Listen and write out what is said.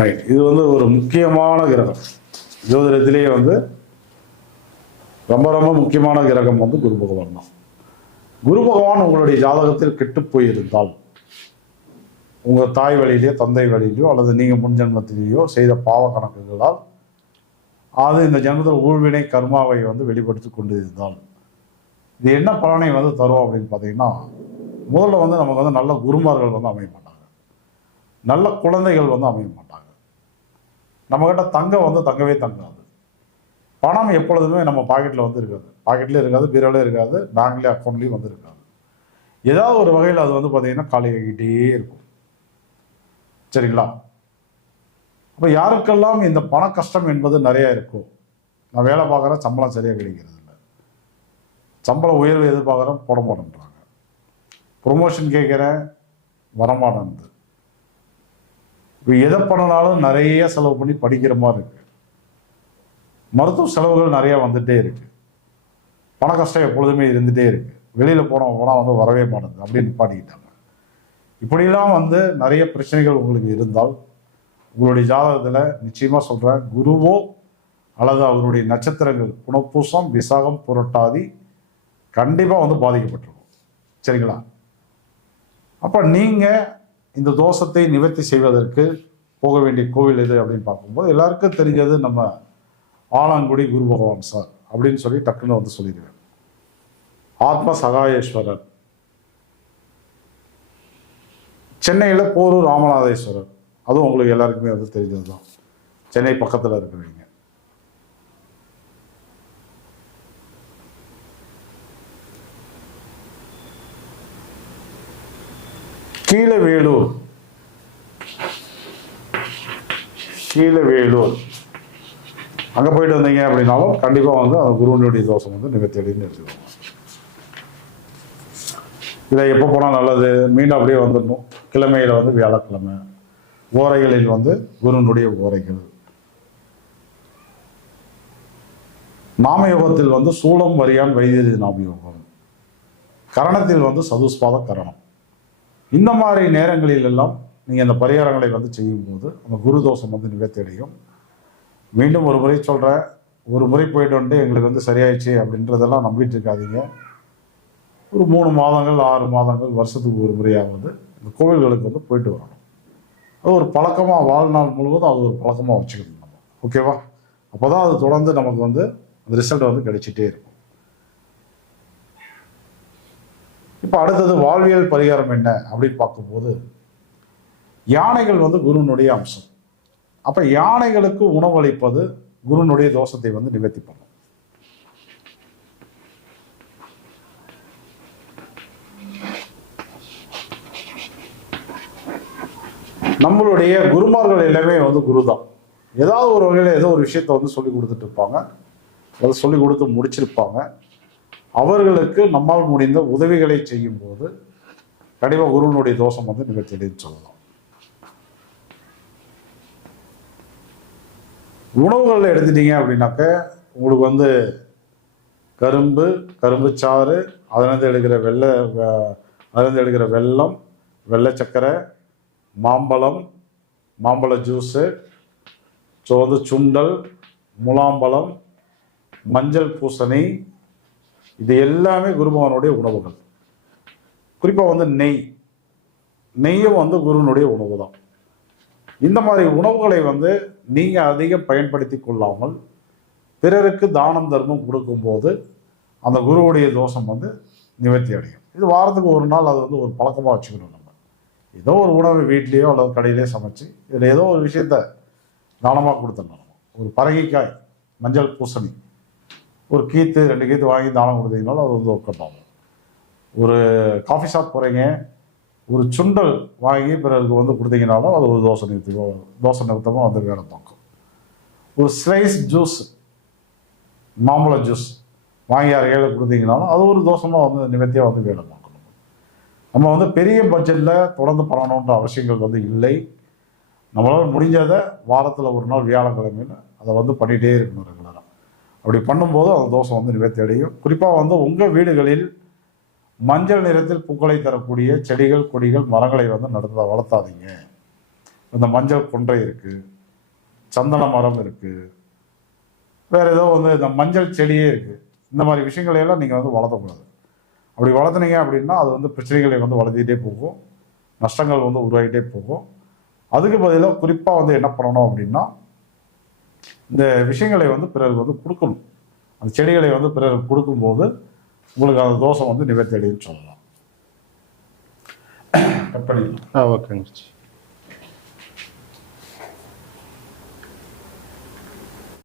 Right இது வந்து ஒரு முக்கியமான கிரகம். ஜோதிடத்திலேயே வந்து ரொம்ப ரொம்ப முக்கியமான கிரகம் வந்து குரு பகவான் தான். குரு பகவான் உங்களுடைய ஜாதகத்தில் கெட்டு போயிருந்தால் உங்கள் தாய் வழியிலேயோ தந்தை வழியிலையோ அல்லது நீங்கள் முன் ஜென்மத்திலேயோ செய்த பாவ கணக்குகளால் அது இந்த ஜென்மத்தில் ஊழ்வினை கர்மாவை வந்து வெளிப்படுத்தி கொண்டு இருந்தால் இது என்ன பலனை வந்து தரும் அப்படின்னு பார்த்தீங்கன்னா முதல்ல வந்து நமக்கு வந்து நல்ல குருமார்கள் வந்து அமைய மாட்டாங்க. நல்ல குழந்தைகள் வந்து அமைய மாட்டாங்க. நம்மக்கிட்ட தங்கம் வந்து தங்கவே தங்காது பணம் எப்பொழுதுமே நம்ம பாக்கெட்டில் வந்து இருக்காது பாக்கெட்லேயும் இருக்காது பீரோலையும் இருக்காது பேங்க்லேயும் அக்கௌண்ட்லேயும் வந்து இருக்காது ஏதாவது ஒரு வகையில் அது வந்து பார்த்தீங்கன்னா காலி ஆகிக்கிட்டே இருக்கும். சரிங்களா? அப்போ யாருக்கெல்லாம் இந்த பண கஷ்டம் என்பது நிறையா இருக்கும் நான் வேலை பார்க்குறேன் சம்பளம் சரியாக கிடைக்கிறது இல்லை. சம்பளம் உயர்வு எதிர்பார்க்குறேன் போட மாட்டேன்றாங்க ப்ரொமோஷன் கேட்குறேன் வரமாட்டேன்து. இப்போ எதை பண்ணனாலும் நிறைய செலவு பண்ணி படிக்கிற மாதிரி இருக்கு. மருத்துவ செலவுகள் நிறையா வந்துட்டே இருக்கு. பண கஷ்டம் எப்பொழுதுமே இருந்துகிட்டே இருக்கு. வெளியில் போனவங்க போனால் வந்து வரவே மாட்டேங்குது அப்படின்னு பாடிக்கிட்டாங்க இப்படிலாம் வந்து நிறைய பிரச்சனைகள் உங்களுக்கு இருந்தால் உங்களுடைய ஜாதகத்தில் நிச்சயமாக சொல்கிறேன் குருவோ அல்லது அவருடைய நட்சத்திரங்கள் புனப்பூசம் விசாகம் புரட்டாதி கண்டிப்பாக வந்து பாதிக்கப்பட்டிருக்கும். சரிங்களா? அப்போ நீங்கள் இந்த தோஷத்தை நிவர்த்தி செய்வதற்கு போக வேண்டிய கோவில் எது அப்படின்னு பார்க்கும்போது எல்லாருக்கும் தெரிஞ்சது நம்ம ஆலாங்குடி குரு பகவான் சார் அப்படின்னு சொல்லி டக்குன்னு வந்து சொல்லிடுவேன் ஆத்ம சகாயேஸ்வரர். சென்னையில் போரூர் ராமநாதேஸ்வரர். அதுவும் உங்களுக்கு எல்லாருக்குமே வந்து தெரிஞ்சது தான் சென்னை பக்கத்தில் இருக்கிறவங்க. கீழவேலூர் கீழவேலூர் அங்கே போயிட்டு வந்தீங்க அப்படின்னாலும் கண்டிப்பாக வந்து அந்த குருவனுடைய தோஷம் வந்து நிவர்த்தியடின்னு எடுத்துக்கோங்க இதை எப்போ போனால் நல்லது. மீண்டும் அப்படியே வந்துடணும். கிழமையில் வந்து வியாழக்கிழமை. ஓரைகளில் வந்து குருனுடைய ஓரைகள். நாமயோகத்தில் வந்து சூலம் வரியான் வைத்தியதி நாமயோகம். கரணத்தில் வந்து சதுஸ்பாத கரணம். இந்த மாதிரி நேரங்களில் எல்லாம் நீங்கள் அந்த பரிகாரங்களை வந்து செய்யும்போது அந்த குரு தோஷம் வந்து நிவர்த்தியடையும். மீண்டும் ஒரு முறை சொல்கிறேன் ஒரு முறை போயிட்டு வந்துட்டு எங்களுக்கு வந்து சரியாயிடுச்சு அப்படின்றதெல்லாம் நம்பிட்டு இருக்காதீங்க. ஒரு மூணு மாதங்கள் ஆறு மாதங்கள் வருஷத்துக்கு ஒரு முறையாவது இந்த கோவில்களுக்கு வந்து போயிட்டு வரணும். அது ஒரு பழக்கமாக வாழ்நாள் முழுவதும் அது ஒரு பழக்கமாக வச்சுக்கணும் நம்ம. ஓகேவா? அப்போ தான் அது தொடர்ந்து நமக்கு வந்து அந்த ரிசல்ட் வந்து கிடைச்சிட்டே இருக்கும். இப்போ அடுத்தது வாழ்வியல் பரிகாரம் என்ன அப்படின்னு பார்க்கும்போது யானைகள் வந்து குருனுடைய அம்சம். அப்போ யானைகளுக்கு உணவளிப்பது குருனுடைய தோஷத்தை வந்து நிவர்த்தி பண்ணும். நம்மளுடைய குருமார்கள் எல்லாமே வந்து குரு தான் ஏதாவது ஒரு வகையில் ஏதோ ஒரு விஷயத்த வந்து சொல்லி கொடுத்துட்டு இருப்பாங்க. அதை சொல்லி கொடுத்து முடிச்சிருப்பாங்க. அவர்களுக்கு நம்மால் முடிந்த உதவிகளை செய்யும்போது கண்டிப்பாக குருவினுடைய தோஷம் வந்து நிவர்த்திடுன்னு சொல்லலாம். உணவுகளில் எடுத்துட்டீங்க அப்படின்னாக்க உங்களுக்கு வந்து கரும்பு கரும்பு சாறு அதுலேருந்து எடுக்கிற வெள்ளை வெ- எடுக்கிற வெல்லம் வெள்ளை சக்கரை மாம்பழம் மாம்பழ ஜூஸு ஸோ வந்து சுண்டல் முலாம்பழம் மஞ்சள் பூசணி இது எல்லாமே குருபகவானுடைய உணவுகள். குறிப்பாக வந்து நெய். நெய்யும் வந்து குருவனுடைய உணவு தான் இந்த மாதிரி உணவுகளை வந்து நீங்கள் அதிகம் பயன்படுத்தி கொள்ளாமல் பிறருக்கு தானம் தர்மம் கொடுக்கும்போது அந்த குருவுடைய தோஷம் வந்து நிவர்த்தி அடையும். இது வாரத்துக்கு ஒரு நாள் அது வந்து ஒரு பழக்கமாக வச்சுக்கணும் நம்ம. ஏதோ ஒரு உணவு வீட்லேயோ அல்லது கடையிலேயோ சமைச்சு இதில் ஏதோ ஒரு விஷயத்த தானமாக கொடுத்துடணும் ஒரு பரங்கிக்காய் மஞ்சள் பூசணி ஒரு கீத்து ரெண்டு கீத்து வாங்கி தானம் கொடுத்தீங்கனாலும் அது வந்து ஒர்க் அவுட் ஆகும். ஒரு காஃபி ஷாப் போகிறீங்க ஒரு சுண்டல் வாங்கி பிறருக்கு வந்து கொடுத்தீங்கனாலும் அது ஒரு தோசை நிறுத்தமோ தோசை நிறுத்தமாக வந்து வேலை பார்க்கும் ஒரு ஸ்லைஸ் ஜூஸ் மாம்பழ ஜூஸ் வாங்கி யார் கொடுத்தீங்கனாலும் அது ஒரு தோசமாக வந்து நிவர்த்தியாக வந்து வேலை பார்க்கணும். நம்ம வந்து பெரிய பட்ஜெட்டில் தொடர்ந்து பண்ணணுன்ற அவசியங்கள் வந்து இல்லை. நம்மளால் முடிஞ்சதை வாரத்தில் ஒரு நாள் வியாழக்கிழமையில் அதை வந்து பண்ணிகிட்டே இருக்கணும் ரெகுலராக அப்படி பண்ணும்போது அந்த தோஷம் வந்து நிவர்த்தி அடையும். குறிப்பாக வந்து உங்கள் வீடுகளில் மஞ்சள் நிறத்தில் பூக்களை தரக்கூடிய செடிகள் கொடிகள் மரங்களை வந்து நடத்த வளர்த்தாதீங்க. இந்த மஞ்சள் கொன்றை இருக்குது சந்தன மரம் இருக்குது வேறு ஏதோ வந்து இந்த மஞ்சள் செடியே இருக்குது இந்த மாதிரி விஷயங்களையெல்லாம் நீங்கள் வந்து வளர்த்தக்கூடாது. அப்படி வளர்த்துனீங்க அப்படின்னா அது வந்து பிரச்சனைகளை வந்து வளர்த்திட்டே போகும். நஷ்டங்கள் வந்து உருவாகிட்டே போகும். அதுக்கு பதிலாக குறிப்பாக வந்து என்ன பண்ணணும் அப்படின்னா இந்த விஷயங்களை வந்து பிறருக்கு வந்து கொடுக்கணும். அந்த செடிகளை வந்து பிறருக்கு கொடுக்கும்போது உங்களுக்கு அந்த தோஷம் வந்து நிவர்த்தி அடையுன்னு சொல்லலாம். கட் பண்ணிக்கலாம். ஓகேங்க